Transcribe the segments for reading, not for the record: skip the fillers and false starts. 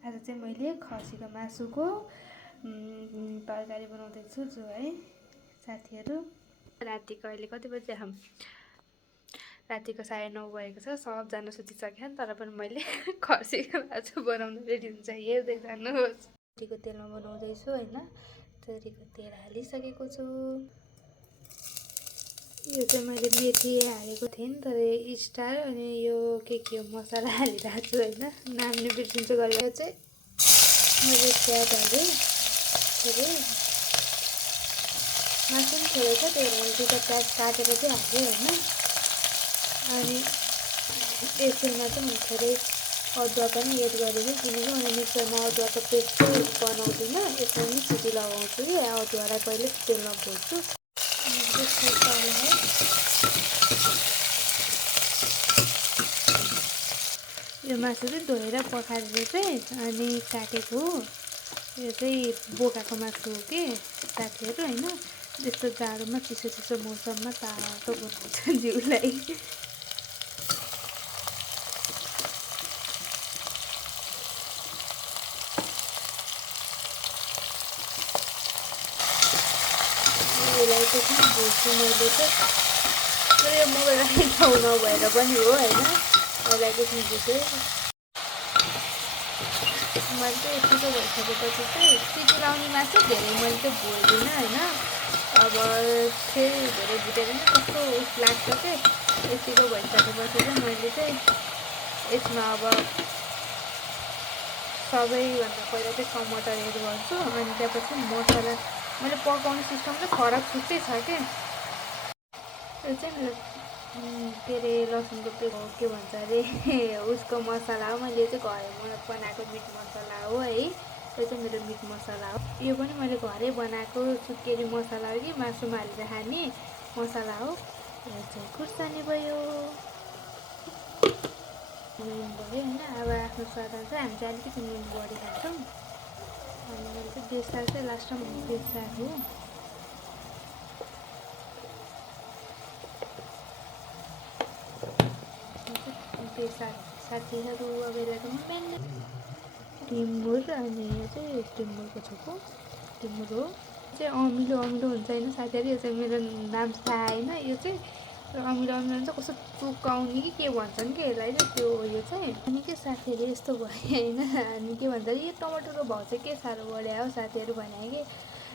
आज चाहिँ मैले खसीको मासुको तरकारी बनाउँदैछु जो है साथीहरू। रातिको अहिले कति बजे रातिको 9:30 भएको छ। सबजना सुतिसक्यो तर पनि मैले खसीको मासु बनाउन रेडी हुन्छ हेर्दै जानुहोस्। तोरीको तेलमा बनाउँदैछु होइन। तोरीको तेल हालिसकेको छु। यो चाहिँ मैले मेथी हालेको थिएँ नि तर स्टार अनि यो के हो मसला हालिरहेको छु होइन। नाम नै बिर्सिन्छु गरेर चाहिँ मैले प्याज हालेँ थोरै, मासु पनि थोरै छ त्यही भएर मैले दुईवटा प्याज काटेर चाहिँ हालेँ होइन। अनि यसैमा चाहिँ मैले थोरै अदुवा पनि एड गरेको किनकि मैले मिक्सरमा अदुवाको पेस्ट चाहिँ बनाउँदिनँ, यसमा पनि सिटी लगाउँछु कि अदुवालाई पहिले तेलमा भुट्छु। यो मासु चाहिँ धोएर पखालेर चाहिँ अनि काटेको हो। यो चाहिँ बोकाको मासु हो कि साथीहरू होइन। त्यस्तो जाडोमा चिसो चिसो मौसममा तातो बनाउँछ जिउलाई। यसलाई चाहिँ भुट्छु मैले चाहिँ, तर यो मोबाइल राख्ने ठाउँ नभएर पनि हो होइन। यसलाई चाहिँ भुटेँ मैले चाहिँ यतिको भइसकेपछि चाहिँ सिटी लाउने मासु धेरै मैले चाहिँ भुट्दिनँ होइन। अब फेरि धेरै भुटेर पनि कस्तो लाग्छ कि यतिको भइसकेपछि चाहिँ मैले चाहिँ यसमा अब सबैभन्दा पहिला चाहिँ टमाटर एड गर्छु अनि त्यसपछि मसला। मैले पकाउने सिस्टम चाहिँ फरक छुट्टै छ कि। यो चाहिँ मेरो के अरे लसुनको पेस्ट के भन्छ अरे उसको मसला हो। मैले चाहिँ घरमा बनाएको मिट मसला हो है। यो चाहिँ मेरो मिट मसला हो। यो पनि मैले घरै बनाएको सुकेरी मसला हो कि मासुमा हालेर खाने मसला हो। यो चाहिँ खुर्सानी भयो नुन भयो होइन। अब आफ्नो स्वादअनुसार हामी चाहिँ अलिकति नुन बढी खान्छौँ। अनि मैले चाहिँ बेसार चाहिँ लास्टमा बेसार हो। बेसार साथीहरू अब यसलाई बिहान टिमुर अनि यो चाहिँ टिमुरको छोको टिमुर हो। चाहिँ अमिलो अमिलो हुन्छ होइन साथीहरू। यो चाहिँ मेरो नाम थाहा होइन। यो चाहिँ अमिलो अमिलो हुन्छ कस्तो चुकाउने कि के भन्छन् कि यसलाई चाहिँ त्यो हो यो चाहिँ। अनि के साथीहरू यस्तो भयो होइन। अनि के भन्छ यो टमाटरको भाउ चाहिँ के साह्रो बढ्यो हो साथीहरू भने कि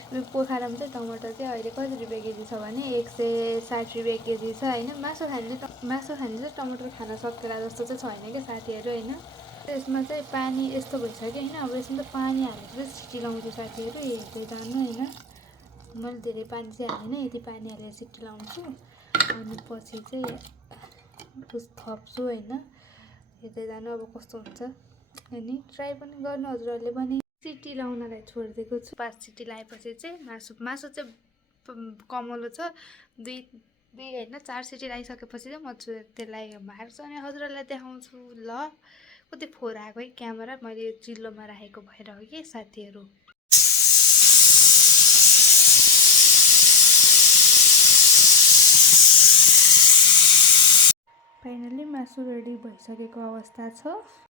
पोखरामा चाहिँ टमाटर चाहिँ अहिले कति रुपियाँ केजी छ भने 160 रुपियाँ केजी छ होइन। मासु खाने चाहिँ टमाटर खान सक्ला जस्तो चाहिँ छैन क्या साथीहरू होइन। यसमा चाहिँ पानी यस्तो भइसक्यो होइन। अब यसमा त पानी हालेर चाहिँ सिटी लाउँछु साथीहरू हेर्दै जानु होइन। मैले धेरै पानी चाहिँ हालेन, यति पानी हालेर सिटी लाउँछु अनि पछि चाहिँ उस थप्छु होइन। हेर्दै जानु अब कस्तो हुन्छ अनि ट्राई पनि गर्नु हजुरहरूले पनि। सिटी लाउनलाई छोडिदिएको छु। 5 सिटी लगाएपछि चाहिँ मासु चाहिँ कमलो छ। दुई होइन 4 सिटी लगाइसकेपछि चाहिँ म त्यसलाई मार्छु अनि हजुरहरूलाई देखाउँछु। ल कति फोहोर आएको है क्यामेरा मैले चिल्लोमा राखेको भएर हो कि साथीहरू। फाइनली मासु रेडी भइसकेको अवस्था छ।